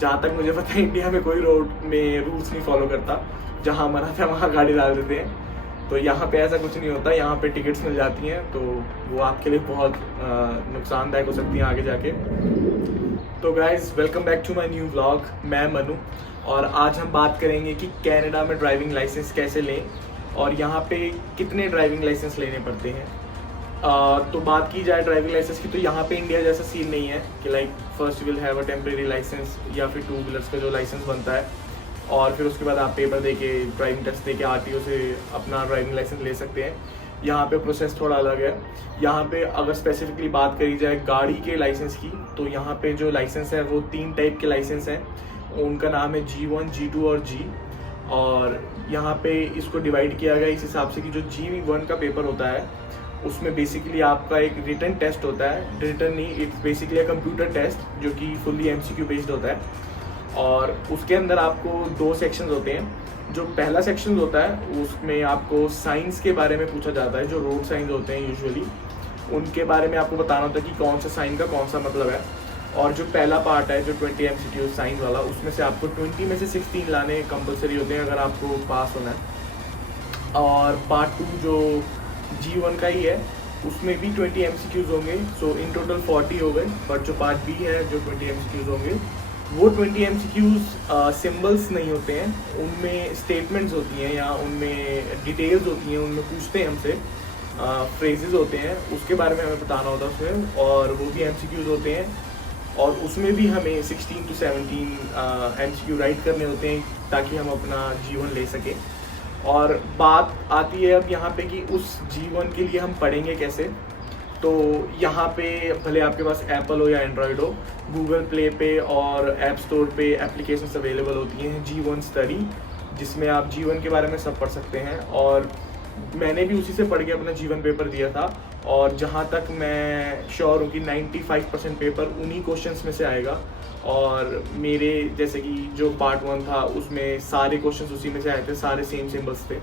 जहाँ तक मुझे पता है इंडिया में कोई रोड में रूल्स नहीं फॉलो करता, जहाँ मना था वहाँ गाड़ी डाल देते हैं। तो यहाँ पे ऐसा कुछ नहीं होता, यहाँ पे टिकट्स मिल जाती हैं, तो वो आपके लिए बहुत नुकसानदायक हो सकती हैं आगे जाके। तो guys welcome back to my new vlog. मैं मनु, और आज हम बात करेंगे कि कनाडा में ड्राइविंग लाइसेंस कैसे लें और यहाँ पे कितने ड्राइविंग लाइसेंस लेने पड़ते हैं। तो बात की जाए ड्राइविंग लाइसेंस की, तो यहाँ पे इंडिया जैसा सीन नहीं है कि like first you will have a temporary licence या फिर 2 व्हीलर्स का जो लाइसेंस बनता है और फिर उसके बाद आप पेपर दे के ड्राइविंग टेस्ट दे के आरटीओ से अपना ड्राइविंग लाइसेंस ले सकते हैं। यहाँ पे प्रोसेस थोड़ा अलग है। यहाँ पे अगर स्पेसिफिकली बात करी जाए गाड़ी के लाइसेंस की, तो यहाँ पे जो लाइसेंस है वो 3 टाइप के लाइसेंस हैं। उनका नाम है G1, G2 और G। और यहाँ पे इसको डिवाइड किया गया इस हिसाब से कि जो G1 का पेपर होता है उसमें बेसिकली आपका एक रिटन टेस्ट होता है। रिटन नहीं, it's basically a computer test जो कि फुल्ली MCQ बेस्ड होता है। और उसके अंदर आपको 2 सेक्शंस होते हैं। जो पहला सेक्शन होता है उसमें आपको साइंस के बारे में पूछा जाता है, जो रोड साइंस होते हैं यूजुअली उनके बारे में आपको बताना होता है कि कौन सा साइन का कौन सा मतलब है। और जो पहला पार्ट है जो 20 MCQ साइंस वाला, उसमें से आपको 20 में से 16 लाने कंपलसरी होते हैं अगर आपको पास होना है। और पार्ट 2 जो G1 का ही है उसमें भी 20 MCQs होंगे, सो इन टोटल 40 हो गए। बट जो पार्ट B है जो 20 MCQs होंगे वो 20 MCQs सिंबल्स नहीं होते हैं, उनमें स्टेटमेंट्स होती हैं या उनमें डिटेल्स होती हैं, उनमें पूछते हैं हमसे फ्रेजेस होते हैं, उसके बारे में हमें बताना होता है उसमें, और वो भी MCQs होते हैं। और उसमें भी हमें 16 to 17 MCQ राइट करने होते हैं ताकि हम अपना G1 ले सकें। और बात आती है अब यहाँ पे कि उस G1 के लिए हम पढ़ेंगे कैसे। तो यहाँ पे भले आपके पास एप्पल हो या एंड्रॉयड हो, गूगल प्ले पे और ऐप स्टोर पे एप्लीकेशंस अवेलेबल होती हैं G1 स्टडी, जिसमें आप G1 के बारे में सब पढ़ सकते हैं। और मैंने भी उसी से पढ़ के अपना G1 पेपर दिया था, और जहाँ तक मैं श्योर हूँ कि 95% पेपर उन्हीं क्वेश्चंस में से आएगा। और मेरे जैसे कि जो पार्ट 1 था उसमें सारे क्वेश्चंस उसी में से आए थे, सारे सेम सिंबल्स थे।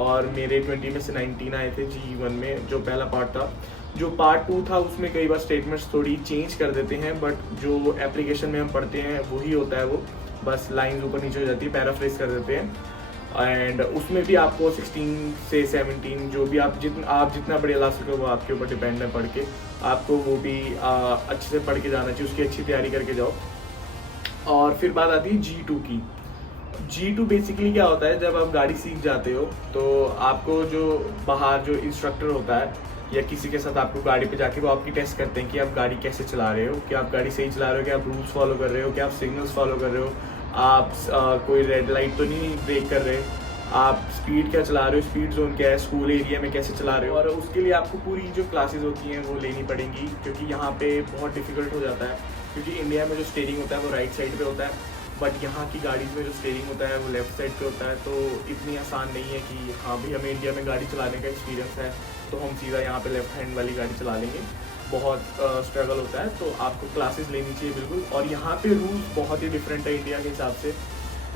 और मेरे 20 में से 19 आए थे G1 में, जो पहला पार्ट था। जो पार्ट 2 था उसमें कई बार स्टेटमेंट्स थोड़ी चेंज कर देते हैं, बट जो एप्लीकेशन में हम पढ़ते हैं वही होता है, वो बस लाइंस ऊपर नीचे हो जाती है, पैराफ्रेज कर देते हैं। एंड उसमें भी आपको 16 से 17 जो भी आप जितना बढ़िया ला सको वो आपके ऊपर डिपेंड है। पढ़ के आपको वो भी अच्छे से पढ़ के जाना चाहिए, उसकी अच्छी तैयारी करके जाओ। और फिर बात आती है G2 की। G2 बेसिकली क्या होता है, जब आप गाड़ी सीख जाते हो तो आपको जो बाहर जो इंस्ट्रक्टर होता है या किसी के साथ आपको गाड़ी पे जाके वो आपकी टेस्ट करते हैं कि आप गाड़ी कैसे चला रहे हो, कि आप गाड़ी सही चला रहे हो, कि आप रूल्स फॉलो कर रहे हो, कि आप सिग्नल्स फॉलो कर रहे हो, आप कोई रेड लाइट तो नहीं ब्रेक कर रहे, आप स्पीड क्या चला रहे हो, स्पीड जोन क्या है, स्कूल एरिया में कैसे चला रहे हो। और उसके लिए आपको पूरी जो क्लासेस होती हैं वो लेनी पड़ेंगी, क्योंकि यहाँ पे बहुत डिफिकल्ट हो जाता है। क्योंकि इंडिया में जो स्टीयरिंग होता है वो राइट साइड पे होता है, बट यहाँ की गाड़ी में जो स्टीयरिंग होता है वो लेफ्ट साइड पे होता है। तो इतनी आसान नहीं है कि हाँ भाई हमें इंडिया में गाड़ी चलाने का एक्सपीरियंस है तो हम सीधा यहाँ पे लेफ्ट हैंड वाली गाड़ी चला लेंगे। बहुत स्ट्रगल होता है, तो आपको क्लासेस लेनी चाहिए बिल्कुल। और यहाँ पे रूल्स बहुत ही डिफरेंट है इंडिया के हिसाब से।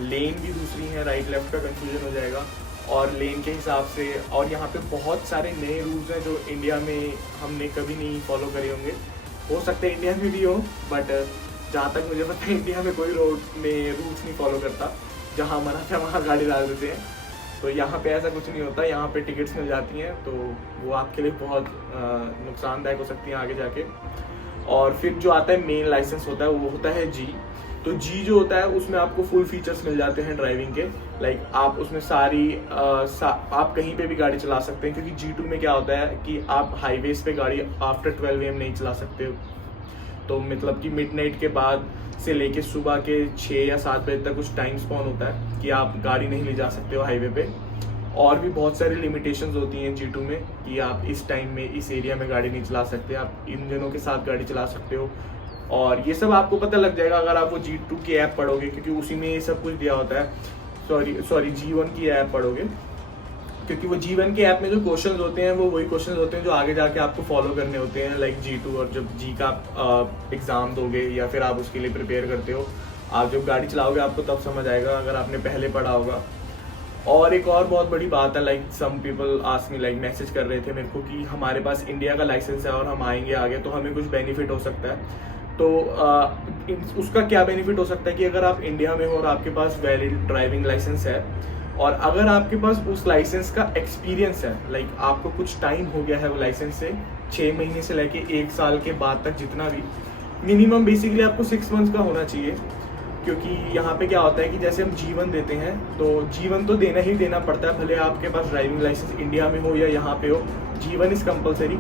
लेन भी दूसरी है, राइट लेफ्ट का कन्फ्यूजन हो जाएगा और लेन के हिसाब से। और यहाँ पे बहुत सारे नए रूल्स हैं जो इंडिया में हमने कभी नहीं फॉलो करे होंगे, हो सकता है इंडिया में भी हो, बट जहाँ तक मुझे पता है इंडिया में कोई रोड में रूल्स नहीं फॉलो करता, जहाँ मना था वहाँ गाड़ी डाल देते हैं। तो यहाँ पे ऐसा कुछ नहीं होता, यहाँ पे टिकट्स मिल जाती हैं, तो वो आपके लिए बहुत नुकसानदायक हो सकती हैं आगे जाके। और फिर जो आता है मेन लाइसेंस होता है वो होता है G। तो G जो होता है उसमें आपको फुल फीचर्स मिल जाते हैं ड्राइविंग के। लाइक आप उसमें आप कहीं पे भी गाड़ी चला सकते हैं, क्योंकि G2 में क्या होता है कि आप हाईवेज पे गाड़ी आफ्टर 12 AM नहीं चला सकते हो। तो मतलब कि मिडनाइट के बाद से लेके सुबह के 6 या 7 बजे तक कुछ टाइम स्पॉन होता है कि आप गाड़ी नहीं ले जा सकते हो हाईवे पे। और भी बहुत सारी लिमिटेशंस होती हैं G2 में कि आप इस टाइम में इस एरिया में गाड़ी नहीं चला सकते, आप इंजनों के साथ गाड़ी चला सकते हो। और ये सब आपको पता लग जाएगा अगर आप वो G2 की ऐप पढ़ोगे, क्योंकि उसी में ये सब कुछ दिया होता है। सॉरी G1 की ऐप पढ़ोगे, क्योंकि वो G1 के ऐप में जो क्वेश्चंस होते हैं वो वही क्वेश्चंस होते हैं जो आगे जाके आपको फॉलो करने होते हैं, लाइक G2। और जब G का एग्ज़ाम दोगे या फिर आप उसके लिए प्रिपेयर करते हो, आप जब गाड़ी चलाओगे आपको तब समझ आएगा अगर आपने पहले पढ़ा होगा। और एक और बहुत बड़ी बात है, like some people ask me, like message कर रहे थे मेरे को कि हमारे पास इंडिया का लाइसेंस है और हम आएंगे आगे तो हमें कुछ बेनिफिट हो सकता है। तो उसका क्या बेनिफिट हो सकता है कि अगर आप इंडिया में हो और आपके पास वैलिड ड्राइविंग लाइसेंस है और अगर आपके पास उस लाइसेंस का एक्सपीरियंस है, लाइक आपको कुछ टाइम हो गया है वो लाइसेंस से, 6 महीने से लेके 1 साल के बाद तक जितना भी, मिनिमम बेसिकली आपको 6 मंथ्स का होना चाहिए। क्योंकि यहाँ पे क्या होता है कि जैसे हम जीवन देते हैं तो जीवन तो देना ही देना पड़ता है, भले आपके पास ड्राइविंग लाइसेंस इंडिया में हो या यहाँ पे हो, जीवन इज कंपलसरी।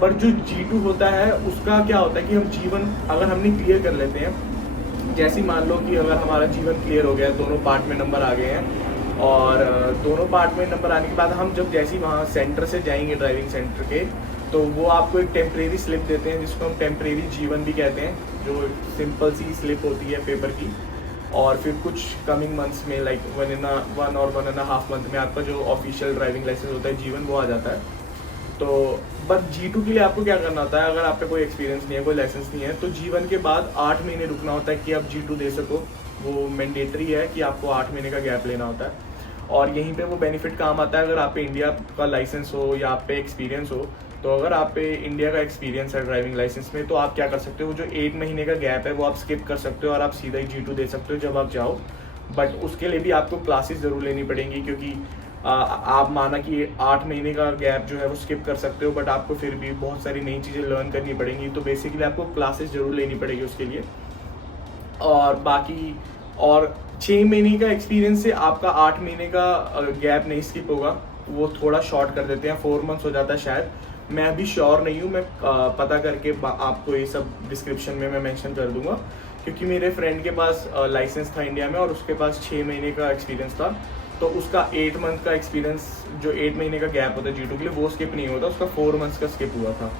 पर जो G2 होता है उसका क्या होता है कि हम जीवन अगर हमने क्लियर कर लेते हैं, जैसे मान लो कि अगर हमारा जीवन क्लियर हो गया, दोनों पार्ट में नंबर आ गए हैं और दोनों पार्ट में नंबर आने के बाद हम जब जैसे ही वहाँ सेंटर से जाएंगे ड्राइविंग सेंटर के, तो वो आपको एक टेम्परेरी स्लिप देते हैं जिसको हम टेम्परेरी जीवन भी कहते हैं, जो सिंपल सी स्लिप होती है पेपर की। और फिर कुछ कमिंग मंथ्स में लाइक 1 और 1.5 मंथ में आपका जो ऑफिशियल ड्राइविंग लाइसेंस होता है जीवन वो आ जाता है। तो बस G2 के लिए आपको क्या करना होता है, अगर आप पे कोई एक्सपीरियंस नहीं है, कोई लाइसेंस नहीं है, तो जीवन के बाद 8 महीने रुकना होता है कि आप G2 दे सको। वो मैंडेटरी है कि आपको 8 महीने का गैप लेना होता है। और यहीं पे वो बेनिफिट काम आता है अगर आप पे इंडिया का लाइसेंस हो या आप पे एक्सपीरियंस हो। तो अगर आप पे इंडिया का एक्सपीरियंस है ड्राइविंग लाइसेंस में, तो आप क्या कर सकते हो, जो 8 महीने का गैप है वो आप स्किप कर सकते हो और आप सीधा ही G2 दे सकते हो जब आप जाओ। बट उसके लिए भी आपको क्लासेस ज़रूर लेनी पड़ेंगी, क्योंकि आप माना कि 8 महीने का गैप जो है वो स्किप कर सकते हो, बट आपको फिर भी बहुत सारी नई चीज़ें लर्न करनी पड़ेंगी। तो बेसिकली आपको क्लासेस ज़रूर लेनी पड़ेगी उसके लिए। और बाकी और 6 महीने का एक्सपीरियंस से आपका 8 महीने का गैप नहीं स्किप होगा, वो थोड़ा शॉर्ट कर देते हैं, 4 मंथ्स हो जाता है शायद। मैं अभी श्योर नहीं हूँ, मैं पता करके आपको ये सब डिस्क्रिप्शन में मैं मेंशन कर दूंगा। क्योंकि मेरे फ्रेंड के पास लाइसेंस था इंडिया में और उसके पास 6 महीने का एक्सपीरियंस था, तो उसका 8 मंथ का एक्सपीरियंस, जो 8 महीने का गैप होता है G2 के लिए, वो स्किप नहीं होता, उसका 4 मंथ्स का स्किप हुआ था।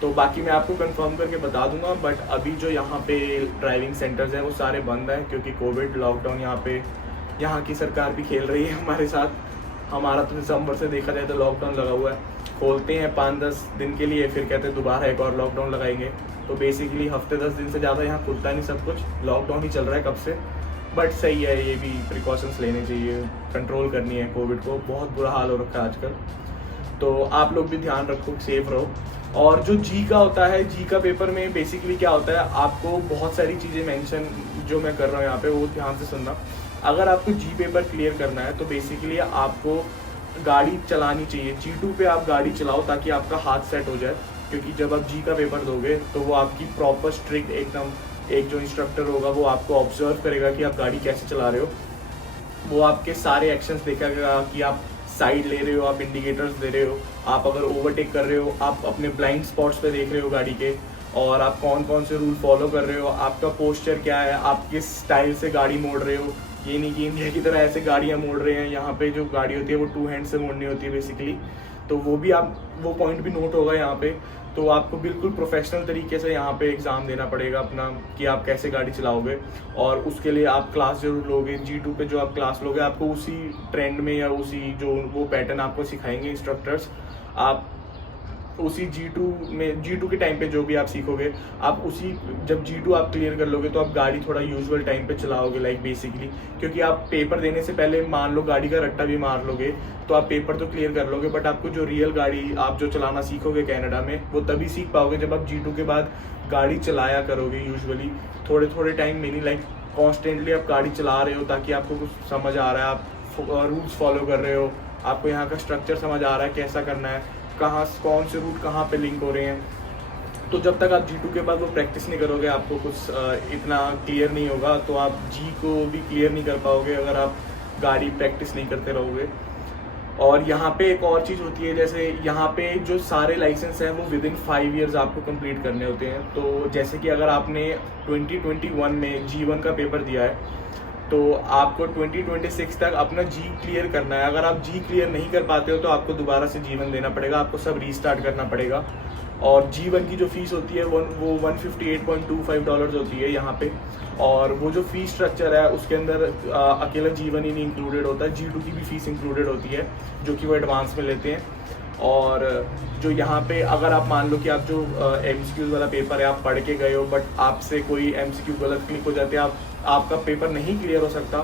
तो बाकी मैं आपको कंफर्म करके बता दूंगा। बट अभी जो यहाँ पे ड्राइविंग सेंटर्स हैं वो सारे बंद हैं, क्योंकि कोविड लॉकडाउन यहाँ की सरकार भी खेल रही है हमारे साथ। हमारा तो दिसंबर से देखा जाए तो लॉकडाउन लगा हुआ है, खोलते हैं 5-10 दिन के लिए, फिर कहते हैं दोबारा एक और लॉकडाउन लगाएंगे। तो बेसिकली हफ्ते 10 दिन से ज़्यादा यहाँ खुलता नहीं सब कुछ, लॉकडाउन ही चल रहा है कब से। बट सही है, ये भी प्रिकॉशंस लेने चाहिए, कंट्रोल करनी है कोविड को, बहुत बुरा हाल हो रखा है आजकल। तो आप लोग भी ध्यान रखो, सेफ रहो। और जो G का होता है, G का पेपर में बेसिकली क्या होता है, आपको बहुत सारी चीज़ें मेंशन जो मैं कर रहा हूँ यहाँ पे वो ध्यान से सुनना। अगर आपको G पेपर क्लियर करना है तो बेसिकली आपको गाड़ी चलानी चाहिए, G2 पे आप गाड़ी चलाओ ताकि आपका हाथ सेट हो जाए। क्योंकि जब आप G का पेपर दोगे तो वो आपकी प्रॉपर स्ट्रिक्ट एकदम, एक जो इंस्ट्रक्टर होगा वो आपको ऑब्जर्व करेगा कि आप गाड़ी कैसे चला रहे हो। वो आपके सारे एक्शंस देखेगा कि आप साइड ले रहे हो, आप इंडिकेटर्स दे रहे हो, आप अगर ओवरटेक कर रहे हो, आप अपने ब्लाइंड स्पॉट्स पे देख रहे हो गाड़ी के, और आप कौन कौन से रूल फॉलो कर रहे हो, आपका पोस्चर क्या है, आप किस स्टाइल से गाड़ी मोड़ रहे हो। ये नहीं कि इंडिया की तरह ऐसे गाड़ियाँ मोड़ रहे हैं, यहाँ पे जो गाड़ी होती है वो 2 हैंड से मोड़नी होती है बेसिकली। तो वो भी वो पॉइंट भी नोट होगा यहाँ पे। तो आपको बिल्कुल प्रोफेशनल तरीके से यहाँ पे एग्ज़ाम देना पड़ेगा अपना, कि आप कैसे गाड़ी चलाओगे। और उसके लिए आप क्लास जरूर लोगे, G2 पे जो आप क्लास लोगे आपको उसी ट्रेंड में या उसी जो वो पैटर्न आपको सिखाएंगे इंस्ट्रक्टर्स, आप उसी G2 के टाइम पे जो भी आप सीखोगे, आप उसी, जब G2 आप क्लियर कर लोगे तो आप गाड़ी थोड़ा यूजुअल टाइम पे चलाओगे, लाइक बेसिकली। क्योंकि आप पेपर देने से पहले मान लो गाड़ी का रट्टा भी मार लोगे तो आप पेपर तो क्लियर कर लोगे, बट आपको जो रियल गाड़ी आप जो चलाना सीखोगे कनाडा में, वो तभी सीख पाओगे जब आप G2 के बाद गाड़ी चलाया करोगे। यूजुअली थोड़े थोड़े टाइम में नहीं, लाइक कॉन्स्टेंटली आप गाड़ी चला रहे हो ताकि आपको कुछ समझ आ रहा है, आप रूल्स फॉलो कर रहे हो, आपको यहाँ का स्ट्रक्चर समझ आ रहा है कैसा करना है, कहाँ कौन से रूट कहाँ पे लिंक हो रहे हैं। तो जब तक आप G2 के बाद वो प्रैक्टिस नहीं करोगे, आपको कुछ इतना क्लियर नहीं होगा, तो आप G को भी क्लियर नहीं कर पाओगे अगर आप गाड़ी प्रैक्टिस नहीं करते रहोगे। और यहाँ पे एक और चीज़ होती है, जैसे यहाँ पे जो सारे लाइसेंस हैं वो विदिन 5 ईयर्स आपको कंप्लीट करने होते हैं। तो जैसे कि अगर आपने 2021 में G1 का पेपर दिया है तो आपको 2026 तक अपना G क्लियर करना है। अगर आप G क्लियर नहीं कर पाते हो तो आपको दोबारा से G1 देना पड़ेगा, आपको सब रीस्टार्ट करना पड़ेगा। और G1 की जो फीस होती है वो $158.25 होती है यहाँ पे। और वो जो फीस स्ट्रक्चर है उसके अंदर अकेला G1 ही नहीं इंक्लूडेड होता है, G2 की भी फीस इंक्लूडेड होती है जो कि वो एडवांस में लेते हैं। और जो यहाँ पे अगर आप मान लो कि आप जो MCQ वाला पेपर है आप पढ़ के गए हो, बट आपसे कोई MCQ गलत क्लिक हो जाते हैं, आपका पेपर नहीं क्लियर हो सकता,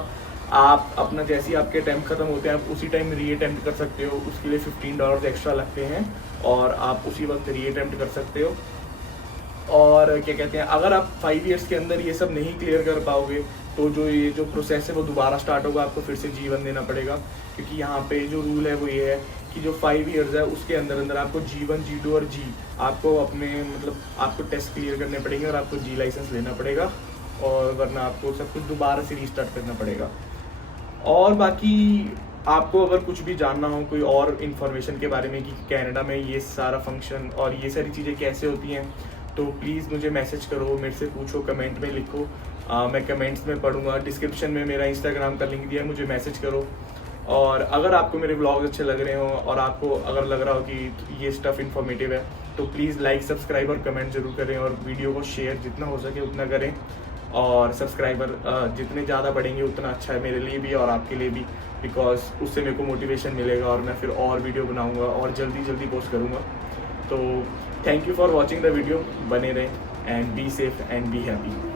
आप अपना जैसे ही आपके अटैम्प्ट खत्म होते हैं आप उसी टाइम री अटैम्प्ट कर सकते हो। उसके लिए $15 एक्स्ट्रा लगते हैं और आप उसी वक्त री अटैम्प्ट कर सकते हो। और क्या कहते हैं, अगर आप 5 इयर्स के अंदर ये सब नहीं क्लियर कर पाओगे तो ये जो प्रोसेस है वो दोबारा स्टार्ट होगा, आपको फिर से जीवन देना पड़ेगा। क्योंकि यहाँ पे जो रूल है वो ये है कि जो 5 इयर्स है उसके अंदर अंदर आपको G1, G2 और G आपको अपने मतलब आपको टेस्ट क्लियर करने पड़ेंगे और आपको G लाइसेंस लेना पड़ेगा, और वरना आपको सब कुछ दोबारा से रीस्टार्ट करना पड़ेगा। और बाकी आपको अगर कुछ भी जानना हो, कोई और इन्फॉर्मेशन के बारे में कि कनाडा में ये सारा फंक्शन और ये सारी चीज़ें कैसे होती हैं, तो प्लीज़ मुझे मैसेज करो, मेरे से पूछो, कमेंट में लिखो। मैं कमेंट्स में पढ़ूंगा। डिस्क्रिप्शन में मेरा इंस्टाग्राम का लिंक दिया है, मुझे मैसेज करो। और अगर आपको मेरे व्लॉग्स अच्छे लग रहे हो और आपको अगर लग रहा हो कि ये स्टफ़ इन्फॉर्मेटिव है, तो प्लीज़ लाइक, सब्सक्राइब और कमेंट ज़रूर करें, और वीडियो को शेयर जितना हो सके उतना करें। और सब्सक्राइबर जितने ज़्यादा बढ़ेंगे उतना अच्छा है मेरे लिए भी और आपके लिए भी, बिकॉज उससे मेरे को मोटिवेशन मिलेगा और मैं फिर और वीडियो बनाऊंगा और जल्दी पोस्ट करूंगा। तो thank you for watching the video. बने रहें and be safe and be happy.